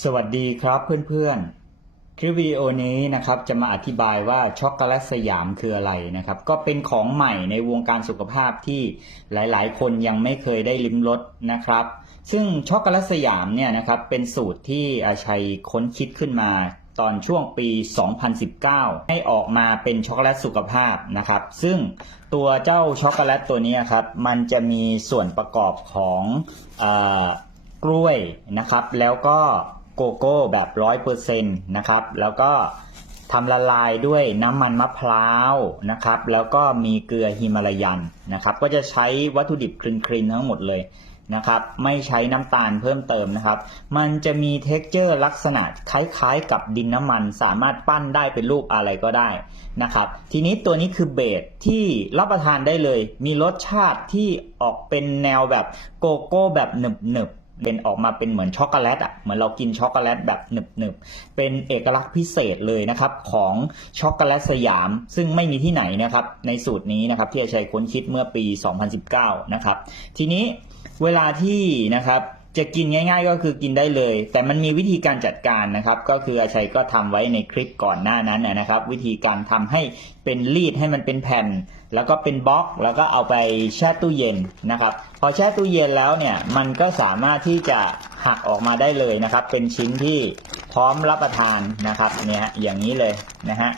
สวัสดีครับเพื่อนๆ คลิปวิดีโอนี้นะครับจะมาอธิบายว่าช็อกโกแลตสยามคืออะไรนะครับ ก็เป็นของใหม่ในวงการสุขภาพที่หลายๆ คนยังไม่เคยได้ลิ้มรสนะครับ ซึ่งช็อกโกแลตสยามเนี่ยนะครับเป็นสูตรที่อาชัยค้นคิดขึ้นมาตอนช่วงปี 2019 ให้ออกมาเป็นช็อกโกแลตสุขภาพนะครับ ซึ่งตัวเจ้าช็อกโกแลตตัวนี้ครับ มันจะมีส่วนประกอบของอกล้วยนะครับ แล้วก็ โกโก้แบบร้อยเปอร์เซ็นต์นะครับ แล้วก็ทำละลายด้วยน้ำมันมะพร้าวนะครับ แล้วก็มีเกลือฮิมาลายันนะครับ ก็จะใช้วัตถุดิบคลีนๆทั้งหมดเลยนะครับ ไม่ใช้น้ำตาลเพิ่มเติมนะครับ มันจะมีเท็กเจอร์ลักษณะคล้ายๆ กับดินน้ำมัน สามารถปั้นได้เป็นรูปอะไรก็ได้นะครับ ทีนี้ตัวนี้คือเบสที่รับประทานได้เลย มีรสชาติที่ออกเป็นแนวแบบโกโก้แบบหนึบๆ เป็นออกมาเป็นเหมือนช็อกโกแลตอะเหมือนเรากินช็อกโกแลตแบบหนึบๆเป็นเอกลักษณ์พิเศษเลยนะครับของช็อกโกแลตสยาม ซึ่งไม่มีที่ไหนนะครับในสูตรนี้นะครับที่อาชัยค้นคิดเมื่อปี 2019 นะครับทีนี้เวลาที่นะครับ จะกินง่าย ๆ ก็คือกินได้เลย แต่มันมีวิธีการจัดการนะครับ ก็คืออาชัยก็ทำไว้ในคลิปก่อนหน้านั้นนะครับ วิธีการทำให้เป็นรีดให้มันเป็นแผ่น แล้วก็เป็นบล็อก แล้วก็เอาไปแช่ตู้เย็นนะครับ พอแช่ตู้เย็นแล้วเนี่ยมันก็สามารถที่จะหักออกมาได้เลยนะครับ เป็นชิ้นที่พร้อมรับประทานนะครับเนี่ยอย่างนี้เลยนะฮะ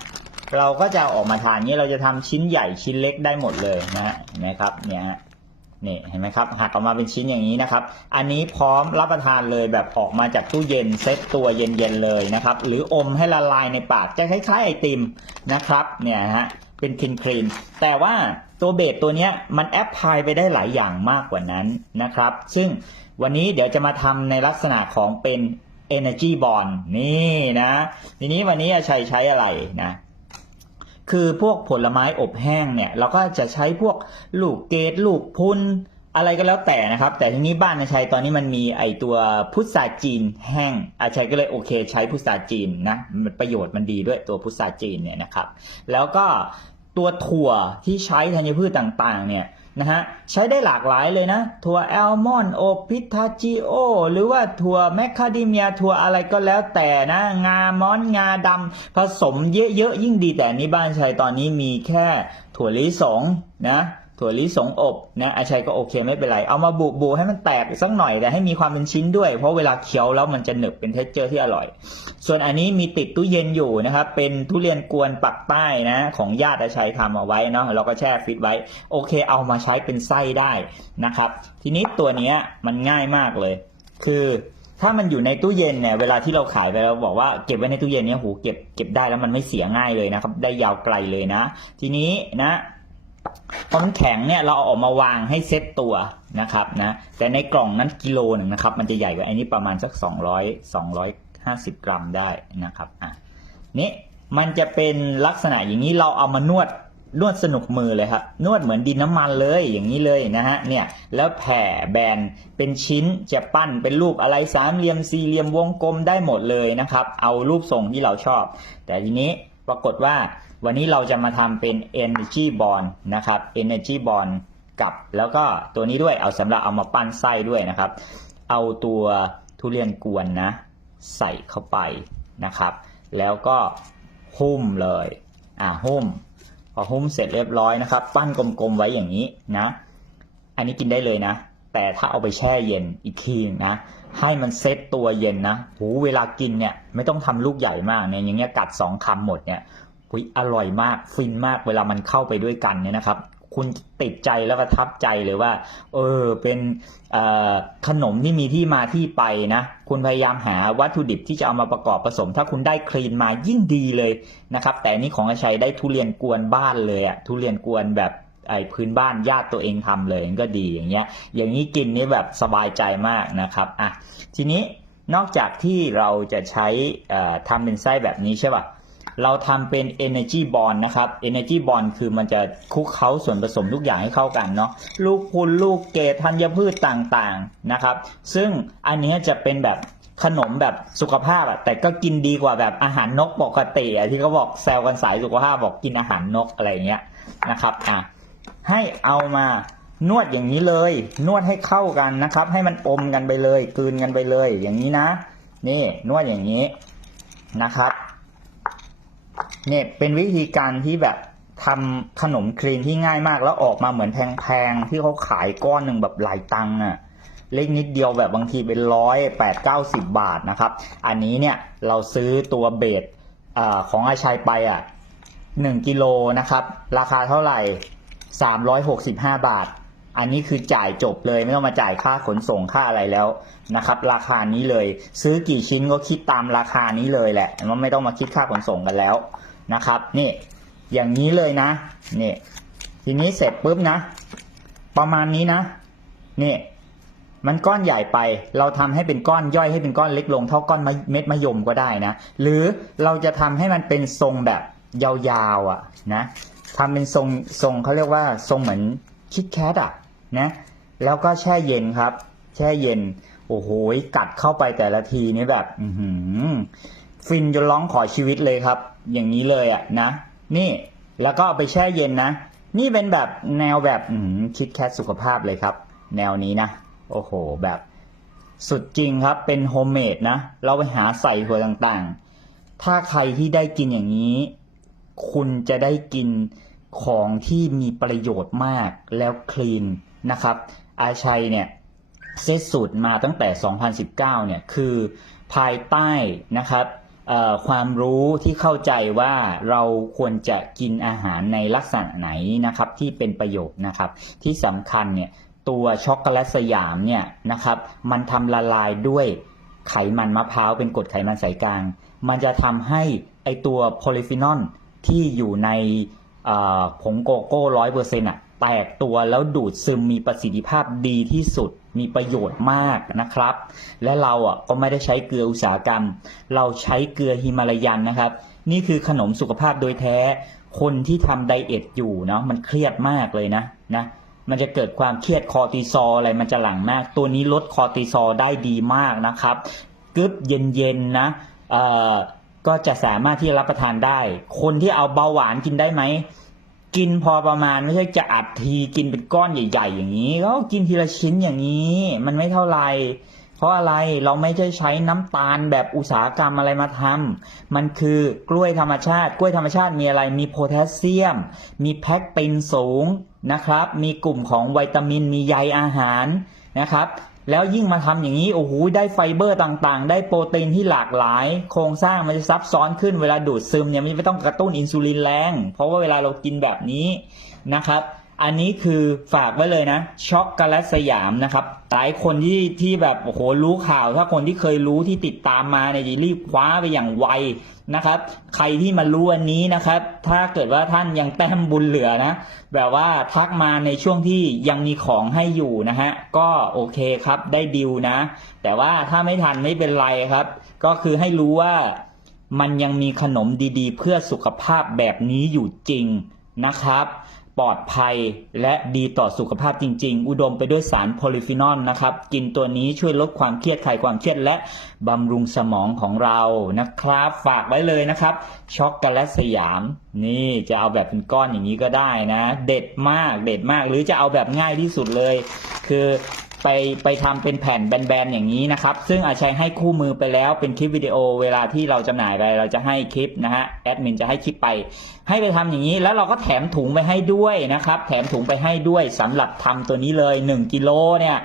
เราก็จะออกมาทานนี้เราจะทำชิ้นใหญ่ชิ้นเล็กได้หมดเลยนะฮะนไหมครับเนี่ยฮะ นี่เห็นไหมครับหักออกมาเป็นชิ้นอย่างนี้นะครับ อันนี้พร้อมรับประทานเลยแบบออกมาจากตู้เย็นเซ็ตตัวเย็นๆเลยนะครับ หรืออมให้ละลายในปากจะคล้ายๆไอติมนะครับเนี่ยฮะเป็นคลีนคลีนๆแต่ว่าตัวเบสตัวเนี้ยมันแอปพลายไปได้หลายอย่างมากกว่านั้นนะครับ ซึ่งวันนี้เดี๋ยวจะมาทำในลักษณะของเป็น Energy Bond นี่นะ ทีนี้วันนี้อาชัยใช้อะไรนะ คือพวกผลไม้อบแห้งเนี่ยเราก็จะใช้พวกลูกเกดลูกพุนอะไรก็แล้วแต่นะครับ แต่ทีนี้บ้านอาชัยตอนนี้มันมีไอตัวพุทราจีนแห้งอาชัยก็เลยโอเค ใช้พุทราจีนนะมันประโยชน์มันดีด้วยตัวพุทราจีนเนี่ยนะครับ แล้วก็ตัวถั่วที่ใช้ธัญพืชต่างๆเนี่ย นะฮะใช้ได้หลากหลายเลยนะ ถั่วแอลมอนด์โอพิทาจิโอ หรือว่าถั่วแมคคาเดเมียถั่วอะไรก็แล้วแต่นะ งามอนงาดำผสมเยอะๆ ยิ่งดีแต่นนี้บ้านชัยตอนนี้มีแค่ถั่วลิสงนะ ถั่วลิสงอบนะอาชัยก็โอเคไม่เป็นไร เอามาบุบุให้มันแตกสักหน่อยแต่ให้มีความเป็นชิ้นด้วย เพราะเวลาเคี้ยวแล้วมันจะหนึบเป็นเท็กเจอร์ที่อร่อย ส่วนอันนี้มีติดตู้เย็นอยู่นะครับ เป็นทุเรียนกวนปักใต้นะ ของญาติอาชัยทำเอาไว้เนาะเราก็แช่ฟิตไว้ โอเค เอามาใช้เป็นไส้ได้นะครับ ทีนี้ตัวนี้มันง่ายมากเลย คือถ้ามันอยู่ในตู้เย็นเนี่ยเวลาที่เราขายไปเราบอกว่าเก็บไว้ในตู้เย็นเนี่ยโหเก็บเก็บได้แล้วมันไม่เสียง่ายเลยนะครับ ได้ยาวไกลเลยนะ ทีนี้นะ พอมแข็งเนี่ยเราเอาออกมาวางให้เซตตัวนะครับนะแต่ในกล่องนั้นกิโลหนึ่งนะครับ มันจะใหญ่กว่าอันนี้ประมาณสัก 200 250 กรัมได้นะครับอะนี่มันจะเป็นลักษณะอย่างนี้เราเอามานวดนวดสนุกมือเลยครับนวดเหมือนดินน้ำมันเลยอย่างนี้เลยนะฮะเนี่ยแล้วแผ่แบนเป็นชิ้นจะปั้นเป็นรูปอะไรสามเหลี่ยมสี่เหลี่ยมวงกลมได้หมดเลยนะครับ เอารูปทรงที่เราชอบ แต่ทีนี้ปรากฏว่า วันนี้เราจะมาทำเป็น Energy Bond นะครับ Energy Bond กับแล้วก็ตัวนี้ด้วยเอาสำหรับเอามาปั้นไส้ด้วยนะครับ เอาตัวทุเรียนกวนนะ ใส่เข้าไปนะครับ แล้วก็หุ้มเลยอ่าหุ้ม พอหุ้มเสร็จเรียบร้อยนะครับ ปั้นกลมๆไว้อย่างนี้นะ อันนี้กินได้เลยนะ แต่ถ้าเอาไปแช่เย็นอีกทีหนึงนะ ให้มันเซตตัวเย็นนะหูเวลากินเนี่ยไม่ต้องทำลูกใหญ่มากเนี่ยอย่างเงี้ยกัดสองคำหมดเนี่ย หุยอร่อยมากฟินมากเวลามันเข้าไปด้วยกันเนี่ยนะครับ คุณติดใจแล้วประทับใจเลยว่า เออเป็นขนมที่มีที่มาที่ไปนะ คุณพยายามหาวัตถุดิบที่จะเอามาประกอบผสม ถ้าคุณได้คลีนมายิ่งดีเลยนะครับ แต่นนี้ของอาชัยได้ทุเรียนกวนบ้านเลยอะทุเรียนกวนแบบไอ้พื้นบ้านญาติตัวเองทำเลยก็ดีอย่างเงี้ย อย่างนี้กินนี่แบบสบายใจมากนะครับอะทีนี้นอกจากที่เราจะใช้เอ่อทำเป็นไส้แบบนี้ใช่ป่ะ เราทำเป็น energy bond นะครับ energy bond คือมันจะคลุกเคล้าส่วนผสมทุกอย่างให้เข้ากันเนาะลูกพุนลูกเกดธัญพืชต่างๆนะครับ ซึ่งอันนี้จะเป็นแบบขนมแบบสุขภาพอะแต่ก็กินดีกว่าแบบอาหารนกปกติอะที่เขาบอกแซวกันสายสุขภาพบอกกินอาหารนกอะไรเงี้ยนะครับอะให้เอามานวดอย่างนี้เลย นวดให้เข้ากันนะครับ ให้มันอมกันไปเลย กลืนกันไปเลย อย่างนี้นะ นี่นวดอย่างนี้นะครับ เนี่ยเป็นวิธีการที่แบบทำขนมคลีนที่ง่ายมากแล้วออกมาเหมือนแพงๆที่เขาขายก้อนหนึ่งแบบหลายตังค์อะเล็กนิดเดียวแบบบางทีเป็นร้อยแปดเก้าสิบบาทนะครับ อันนี้เนี่ยเราซื้อตัวเบสอของอาชัยไปอะหนึ่งกิโลนะครับ ราคาเท่าไหร่สามร้อยหกสิบห้าบาท อันนี้คือจ่ายจบเลยไม่ต้องมาจ่ายค่าขนส่งค่าอะไรแล้วนะครับ ราคานี้เลย ซื้อกี่ชิ้นก็คิดตามราคานี้เลยแหละมันไม่ต้องมาคิดค่าขนส่งกันแล้วนะครับ นี่ อย่างนี้เลยนะนี่ทีนี้เสร็จปุ๊บนะ ประมาณนี้นะนี่มันก้อนใหญ่ไป เราทำให้เป็นก้อนย่อยให้เป็นก้อนเล็กลงเท่าก้อนเม็ดมะยมก็ได้นะ หรือเราจะทำให้มันเป็นทรงแบบยาวๆอะนะทำเป็นทรงทรงเขาเรียกว่าทรงเหมือนคิดแคทอะ นะแล้วก็แช่เย็นครับ แช่เย็น โอ้โหกัดเข้าไปแต่ละทีนี่แบบอืฟินจนร้องขอชีวิตเลยครับ อย่างนี้เลยอะนะ นี่แล้วก็เอาไปแช่เย็นนะ นี่เป็นแบบแนวแบบอืคิดแคทสุขภาพเลยครับ แนวนี้นะ โอ้โหแบบสุดจริงครับ เป็นโฮมเมดนะ เราไปหาใส่หัวต่างๆ ถ้าใครที่ได้กินอย่างนี้ คุณจะได้กินของที่มีประโยชน์มากแล้วคลีน นะครับอาชัยเนี่ยเซตสูตรมาตั้งแต่ 2019 เนี่ยคือภายใต้นะครับความรู้ที่เข้าใจว่าเราควรจะกินอาหารในลักษณะไหนนะครับที่เป็นประโยชน์นะครับ ที่สำคัญเนี่ยตัวช็อกโกแลตสยามเนี่ยนะครับมันทำละลายด้วยไขมันมะพร้าวเป็นกรดไขมันสายกลาง มันจะทำให้ไอตัวโพลิฟีนอลที่อยู่ในผงโกโก้ร้อยเปอร์เซ็นต์อะ แตกตัวแล้วดูดซึมมีประสิทธิภาพดีที่สุดมีประโยชน์มากนะครับ และเราอะก็ไม่ได้ใช้เกลืออุตสาหกรรม เราใช้เกลือฮิมาลายันนะครับ นี่คือขนมสุขภาพโดยแท้ คนที่ทำไดเอทอยู่เนาะมันเครียดมากเลยนะนะมันจะเกิดความเครียดคอร์ติซอลอะไรมันจะหลั่งมาก ตัวนี้ลดคอร์ติซอลได้ดีมากนะครับกึบเย็นๆนะเอ่อก็จะสามารถที่จะรับประทานได้ คนที่เอาเบาหวานกินได้ไหม กินพอประมาณไม่ใช่จะอัดทีกินเป็นก้อนใหญ่ ๆ อย่างนี้ ก็กินทีละชิ้นอย่างนี้ มันไม่เท่าไหรเพราะอะไรเราไม่ใช่ใช้น้ำตาลแบบอุตสาหกรรมอะไรมาทำมันคือกล้วยธรรมชาติ กล้วยธรรมชาติมีอะไรมีโพแทสเซียม มีแพคตินสูงนะครับ มีกลุ่มของวิตามินมีใยอาหารนะครับ แล้วยิ่งมาทำอย่างนี้โอ้โหได้ไฟเบอร์ต่างๆ ได้โปรตีนที่หลากหลาย โครงสร้างมันจะซับซ้อนขึ้นเวลาดูดซึมเนี่ยมันไม่ต้องกระตุ้นอินซูลินแรง เพราะว่าเวลาเรากินแบบนี้นะครับ อันนี้คือฝากไว้เลยนะ ช็อกโกแลตสยามนะครับ หลายคนที่ที่แบบโอ้โหรู้ข่าว ถ้าคนที่เคยรู้ที่ติดตามมาเนี่ยจะรีบคว้าไปอย่างไวนะครับ ใครที่มารู้อันนี้นะครับ ถ้าเกิดว่าท่านยังแต้มบุญเหลือนะ แบบว่าทักมาในช่วงที่ยังมีของให้อยู่นะฮะ ก็โอเคครับได้ดิวนะ แต่ว่าถ้าไม่ทันไม่เป็นไรครับ ก็คือให้รู้ว่ามันยังมีขนมดีๆ เพื่อสุขภาพแบบนี้อยู่จริงนะครับ ปลอดภัยและดีต่อสุขภาพจริง ๆ อุดมไปด้วยสารโพลิฟีนอลนะครับ กินตัวนี้ช่วยลดความเครียดคลายความเครียดและบำรุงสมองของเรานะครับ ฝากไว้เลยนะครับ ช็อกโกแลตสยาม นี่จะเอาแบบเป็นก้อนอย่างนี้ก็ได้นะ เด็ดมากเด็ดมากหรือจะเอาแบบง่ายที่สุดเลย คือ ไปไปทำเป็นแผ่นแบนๆอย่างนี้นะครับ ซึ่งอาชัยให้คู่มือไปแล้วเป็นคลิปวิดีโอ เวลาที่เราจำหน่ายไปเราจะให้คลิปนะฮะแอดมินจะให้คลิปไป ให้ไปทำอย่างนี้แล้วเราก็แถมถุงไปให้ด้วยนะครับ แถมถุงไปให้ด้วยสำหรับทำตัวนี้เลย 1กิโลเนี่ย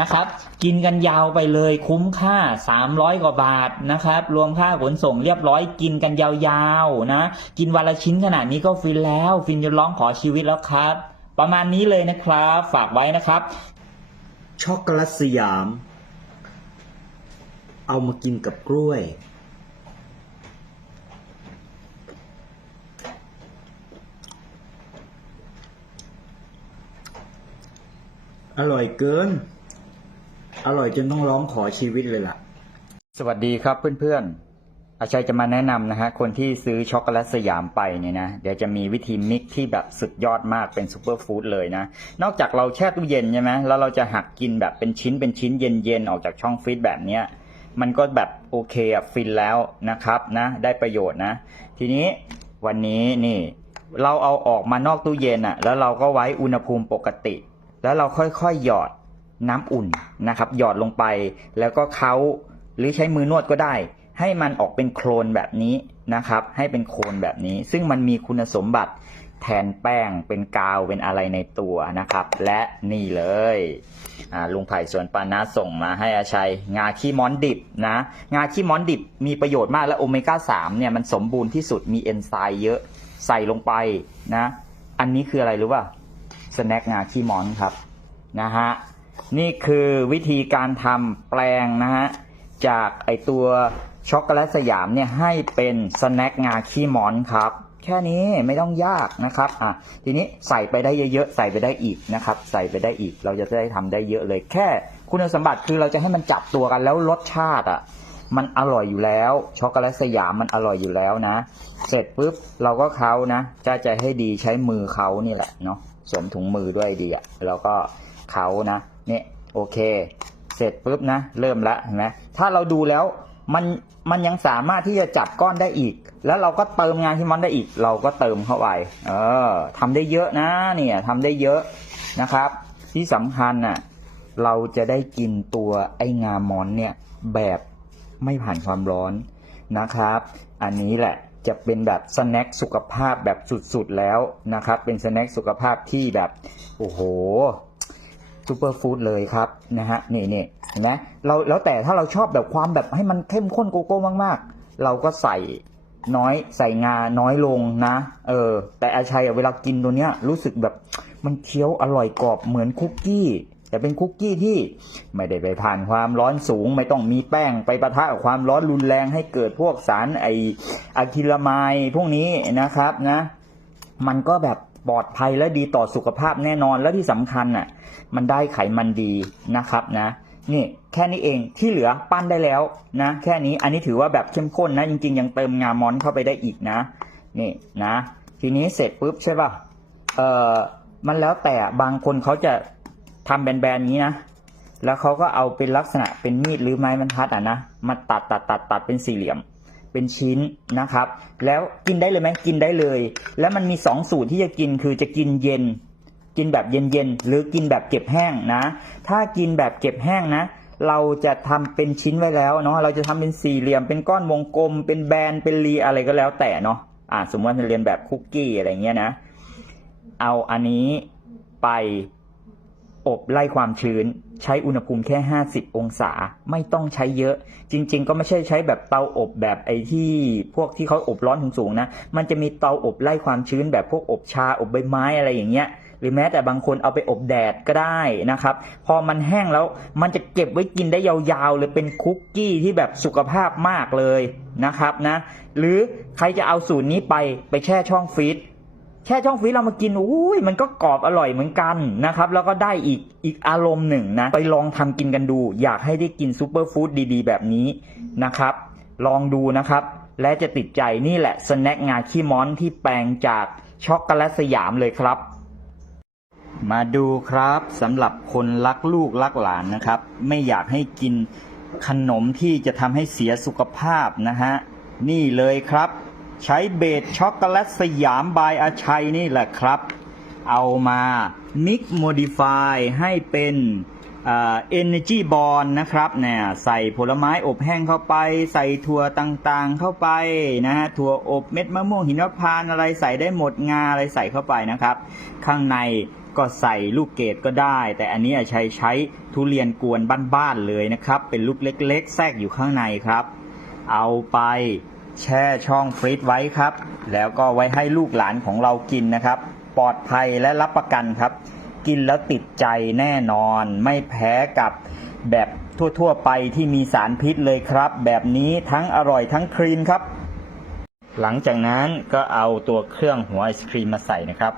นะครับ กินกันยาวไปเลยคุ้มค่า 300 กว่าบาทนะครับ รวมค่าขนส่งเรียบร้อยกินกันยาวๆนะ กินวันละชิ้นขนาดนี้ก็ฟินแล้ว ฟินจนร้องขอชีวิตแล้วครับ ประมาณนี้เลยนะครับ ฝากไว้นะครับ ช็อกโกแลตสยาม เอามากินกับกล้วย อร่อยเกิน อร่อยจนต้องร้องขอชีวิตเลยล่ะ สวัสดีครับเพื่อนๆ อาชัยจะมาแนะนำนะฮะคนที่ซื้อช็อกโกแลตสยามไปเนี่ยนะเดี๋ยวจะมีวิธีมิกที่แบบสุดยอดมากเป็นซูเปอร์ฟู้ดเลยนะ นอกจากเราแช่ตู้เย็นใช่ไหมแล้วเราจะหักกินแบบเป็นชิ้นเป็นชิ้นเย็นๆ ออกจากช่องฟรีซแบบเนี้ยมันก็แบบโอเคอะฟินแล้วนะครับนะได้ประโยชน์นะ ทีนี้วันนี้นี่เราเอาออกมานอกตู้เย็นอะแล้วเราก็ไว้อุณหภูมิปกติ แล้วเราค่อยๆหยอดน้ำอุ่นนะครับหยอดลงไปแล้วก็เค้ารือใช้มือนวดก็ได้ ให้มันออกเป็นโคลนแบบนี้นะครับ ให้เป็นโคลนแบบนี้ ซึ่งมันมีคุณสมบัติแทนแป้งเป็นกาวเป็นอะไรในตัวนะครับ และนี่เลยลุงไผ่สวนปานาส่งมาให้อาชัย งาขี้ม้อนดิบนะ งาขี้ม้อนดิบมีประโยชน์มากและโอเมก้า 3 เนี่ยมันสมบูรณ์ที่สุดมีเอนไซม์เยอะใส่ลงไปนะ อันนี้คืออะไรรู้ป่ะสแน็คงาขี้ม้อนครับนะฮะนี่คือวิธีการทำแปลงนะฮะจากไอตัว ช็อกโกแลตสยามเนี่ยให้เป็นสแน็คงาขี้มอนครับ แค่นี้ไม่ต้องยากนะครับอะทีนี้ใส่ไปได้เยอะๆใส่ไปได้อีกนะครับ ใส่ไปได้อีกเราจะได้ทำได้เยอะเลย แค่คุณสมบัติคือเราจะให้มันจับตัวกันแล้วรสชาติอะมันอร่อยอยู่แล้วช็อกโกแลตสยามมันอร่อยอยู่แล้วนะ เสร็จปุ๊บเราก็เขานะจะใจให้ดีใช้มือเขานี่แหละเนาะสวมถุงมือด้วยดีอะแล้วก็เขานะเนี่ยโอเค เสร็จปุ๊บนะ เริ่มละเห็นไหมถ้าเราดูแล้ว มันมันยังสามารถที่จะจับก้อนได้อีก แล้วเราก็เติมงานที่มันได้อีก เราก็เติมเข้าไป เออทำได้เยอะนะเนี่ยทำได้เยอะนะครับ ที่สำคัญน่ะเราจะได้กินตัวไอ้งามอนเนี่ยแบบไม่ผ่านความร้อนนะครับ อันนี้แหละจะเป็นแบบสแน็คสุขภาพแบบสุดๆแล้วนะครับ เป็นสแน็คสุขภาพที่แบบ โอ้โห ซูเปอร์ฟู้ดเลยครับนะฮะนี่นี่เห็นไหมเราแล้วแต่ถ้าเราชอบแบบความแบบให้มันเข้มข้นโกโก้มากๆ เราก็ใส่น้อยใส่งาน้อยลงนะ เออ แต่อาชัยเวลากินตัวเนี้ย รู้สึกแบบมันเคี้ยวอร่อยกรอบเหมือนคุกกี้ แต่เป็นคุกกี้ที่ไม่ได้ไปผ่านความร้อนสูง ไม่ต้องมีแป้งไปประทะกับความร้อนรุนแรงให้เกิดพวกสารไออะคริลามายพวกนี้นะครับนะ มันก็แบบ ปลอดภัยและดีต่อสุขภาพแน่นอนและที่สำคัญน่ะมันได้ไขมันดีนะครับนะนี่แค่นี้เองที่เหลือปั้นได้แล้วนะ แค่นี้อันนี้ถือว่าแบบเข้มข้นนะ จริงๆ ยังเติมงามอนเข้าไปได้อีกนะ นี่นะ ทีนี้เสร็จปุ๊บใช่ป่ะเออมันแล้วแต่บางคนเขาจะทำแบนๆนี้นะ แล้วเขาก็เอาเป็นลักษณะเป็นมีดหรือไม้บรรทัดอะนะมาตัดตัดตัดตัดเป็นสี่เหลี่ยม เป็นชิ้นนะครับ แล้วกินได้เลยไหมกินได้เลย แล้วมันมีสองสูตรที่จะกินคือจะกินเย็น กินแบบเย็นๆหรือกินแบบเก็บแห้งนะ ถ้ากินแบบเก็บแห้งนะ เราจะทำเป็นชิ้นไว้แล้วเนาะเราจะทำเป็นสี่เหลี่ยมเป็นก้อนวงกลม เป็นแบนเป็นรีอะไรก็แล้วแต่เนาะอ่าสมมติว่าจะเรียนแบบคุกกี้อะไรเงี้ยนะ เอาอันนี้ไป อบไล่ความชื้น ใช้อุณหภูมิแค่ 50 องศา ไม่ต้องใช้เยอะ จริง ๆ ก็ไม่ใช่ใช้แบบเตาอบแบบไอ้ที่พวกที่เขาอบร้อนสูงๆนะ มันจะมีเตาอบไล่ความชื้นแบบพวกอบชาอบใบไม้อะไรอย่างเงี้ยหรือแม้แต่บางคนเอาไปอบแดดก็ได้นะครับ พอมันแห้งแล้วมันจะเก็บไว้กินได้ยาวๆเลยเป็นคุกกี้ที่แบบสุขภาพมากเลยนะครับนะ หรือใครจะเอาสูตรนี้ไปไปแช่ช่องฟรีซ แค่ช่องฟรีซเรามากินอุ้ยมันก็กรอบอร่อยเหมือนกันนะครับ แล้วก็ได้อีกอีกอารมณ์หนึ่งนะ ไปลองทำกินกันดู อยากให้ได้กินซูเปอร์ฟู้ดดีๆ แบบนี้นะครับ ลองดูนะครับ และจะติดใจนี่แหละสแน็คงาขี้ม้อนที่แปลงจากช็อกโกแลตสยามเลยครับ มาดูครับสำหรับคนรักลูกรักหลานนะครับ ไม่อยากให้กินขนมที่จะทำให้เสียสุขภาพนะฮะนี่เลยครับ ใช้เบสช็อกโกแลตสยามบายอาชัยนี่แหละครับ เอามามิกโมดิฟายให้เป็นเอเนจีบอลนะครับเนี่ยใส่ผลไม้อบแห้งเข้าไป ใส่ถั่วต่างๆเข้าไปนะฮะถั่วอบเม็ดมะม่วงหินพานอะไรใส่ได้หมดงาอะไรใส่เข้าไปนะครับ ข้างในก็ใส่ลูกเกดก็ได้ แต่อันนี้ใช้ใช้ทุเรียนกวนบ้านๆเลยนะครับ เป็นลูกเล็ก ๆ แทรกอยู่ข้างในครับ เอาไป แช่ช่องฟรีซไว้ครับ แล้วก็ไว้ให้ลูกหลานของเรากินนะครับ ปลอดภัยและรับประกันครับ กินแล้วติดใจแน่นอน ไม่แพ้กับแบบทั่วๆไปที่มีสารพิษเลยครับ แบบนี้ทั้งอร่อยทั้งคลีนครับ หลังจากนั้นก็เอาตัวเครื่องหัวไอศครีมมาใส่นะครับ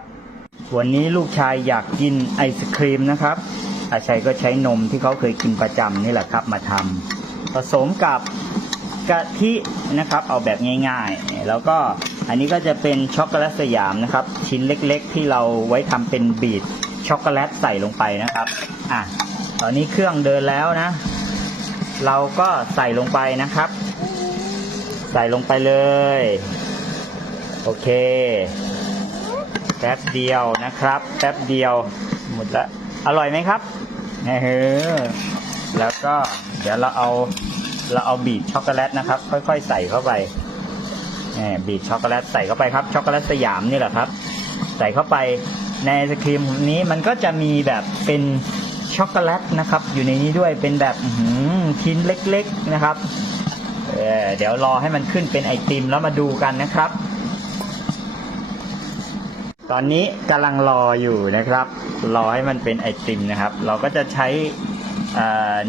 วันนี้ลูกชายอยากกินไอศครีมนะครับอาชัยก็ใช้นมที่เขาเคยกินประจำนี่แหละครับมาทำผสมกับ กะทินะครับ เอาแบบง่ายๆ แล้วก็อันนี้ก็จะเป็นช็อกโกแลตสยามนะครับ ชิ้นเล็กๆ ที่เราไว้ทำเป็นบีดช็อกโกแลตใส่ลงไปนะครับอะตอนนี้เครื่องเดินแล้วนะ เราก็ใส่ลงไปนะครับ ใส่ลงไปเลย โอเคแป๊บเดียวนะครับแป๊บเดียวหมดละอร่อยไหมครับเออแล้วก็เดี๋ยวเราเอา เราเอาบีบช็อกโกแลตนะครับ ค่อยๆใส่เข้าไปบีบช็อกโกแลตใส่เข้าไปครับช็อกโกแลตสยามนี่แหละครับ ใส่เข้าไปในไอศครีมนี้มันก็จะมีแบบเป็นช็อกโกแลตนะครับ อยู่ในนี้ด้วยเป็นแบบชิ้นเล็กๆนะครับเเดี๋ยวรอให้มันขึ้นเป็นไอติมแล้วมาดูกันนะครับ ตอนนี้กำลังรออยู่นะครับ รอให้มันเป็นไอติมนะครับ เราก็จะใช้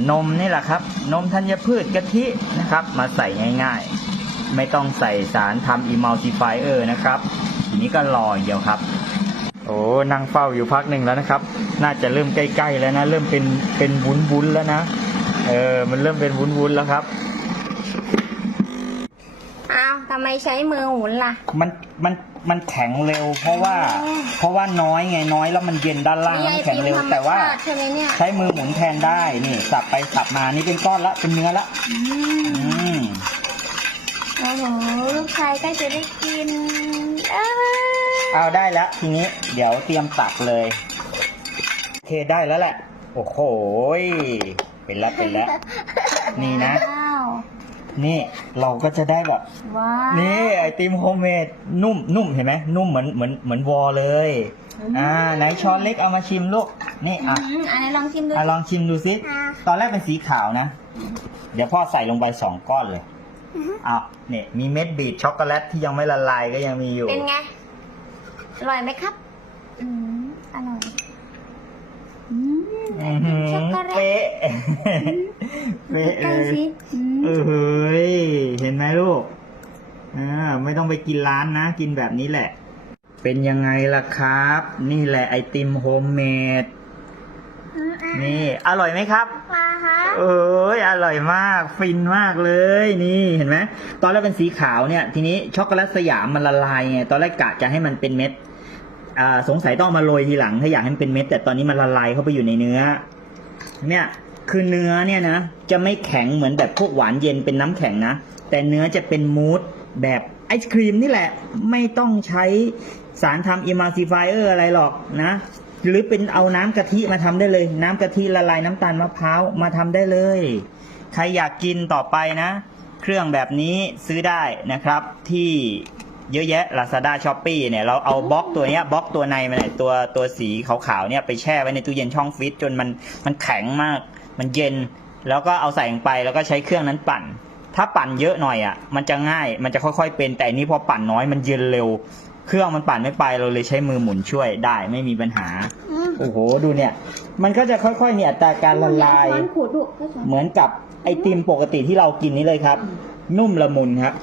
นมนี่แหละครับ นมธัญพืชกะทินะครับ มาใส่ง่ายๆ ไม่ต้องใส่สารทำ emulsifier นะครับ ทีนี้ก็รออย่างเดียวครับ โอ้นั่งเฝ้าอยู่พักหนึ่งแล้วนะครับ น่าจะเริ่มใกล้ๆแล้วนะ เริ่มเป็นเป็นวุ้นๆแล้วนะ เออ มันเริ่มเป็นวุ้นๆแล้วครับ ทำไมใช้มือหมุนล่ะ มันมันมันแข็งเร็ว เพราะว่า อ๋อ เพราะว่าน้อยไงน้อยแล้วมันเย็นด้านล่างนี่แล้วไอมันแข็งติมเร็วธรรมแต่ว่าชาติใช่ไหมเนี่ยใช้มือหมุนแทนได้นี่สับไปสับมานี่เป็นก้อนละเป็นเนื้อละอืมอืมโอ้โหลูกชายใกล้จะได้กินเอ้ยเอาได้แล้วทีนี้เดี๋ยวเตรียมตักเลยโอเคได้แล้วแหละ โอ้โหยเป็นแล้วเป็นแล้ว นี่นะว้าว นี่เราก็จะได้แบบ ว้าว นี่ไอติมโฮมเมดนุ่มนุ่มเห็นไหมนุ่มเหมือนเหมือนเหมือนวอลเลยอ่าไหนช้อนเล็กเอามาชิมลูกนี่อะอืมอันนี้ลองชิมดู อะลองชิมดูสิอะ ตอนแรกเป็นสีขาวนะ เดี๋ยวพ่อใส่ลงไปสองก้อนเลยอ้าวเนี่ยมีเม็ดบีทช็อกโกแลตที่ยังไม่ละลายก็ยังมีอยู่ เป็นไง อร่อยไหมครับ อืม อร่อย อืม อื้อหือช็อกโกแลต เป๊ะ เป๊ะใกเลล้ยสิอืม เออเฮ้ย เห็นไหมลูกอ่าไม่ต้องไปกินร้านนะ กินแบบนี้แหละ เป็นยังไงล่ะครับ นี่แหละไอติมโฮมเมด นี่ อร่อยไหมครับมาฮะเอ้ยอร่อยมากฟินมากเลยนี่เห็นไหมตอนแรกเป็นสีขาวเนี่ย ทีนี้ช็อกโกแลตสยามมันละลายไงตอนแรกกะจะให้มันเป็นเม็ดอ่าสงสัยต้องเอามาโรยทีหลัง ถ้าอยากให้มันเป็นเม็ด แต่ตอนนี้มันละลายเข้าไปอยู่ในเนื้อ เนี่ย คือเนื้อเนี่ยนะ จะไม่แข็งเหมือนแบบพวกหวานเย็นเป็นน้ำแข็งนะ แต่เนื้อจะเป็นมูสแบบไอศครีมนี่แหละ ไม่ต้องใช้สารทำ emulsifier ออร์อะไรหรอกนะ หรือเป็นเอาน้ำกะทิมาทำได้เลย น้ำกะทิละลายน้ำตาลมะพร้าวมาทำได้เลย ใครอยากกินต่อไปนะ เครื่องแบบนี้ซื้อได้นะครับที่เยอะแยะ Lazada s h o p e e เนี่ยเราเอาบล็อกตัวเนี้ยบล็อกตัวในมันเนี่ยตัวตัวสีขาวๆเนี่ยไปแช่ไว้ในตู้เย็นช่องฟรีซจนมันมันแข็งมาก มันเย็น แล้วก็เอาใส่ลงไปแล้วก็ใช้เครื่องนั้นปั่น ถ้าปั่นเยอะหน่อยอะ มันจะง่าย มันจะค่อยๆเป็น แต่อันนี้พอปั่นน้อยมันเย็นเร็ว เครื่องมันปั่นไม่ไป เราเลยใช้มือหมุนช่วยได้ไม่มีปัญหาอืมโอ้โห ดูเนี่ย มันก็จะค่อยๆเนี่ยอัตราการละลายช้อนขูดลูกช้อนเหมือนกับไอติมปกติที่เรากินนี้เลยครับ นุ่มละมุนครับอ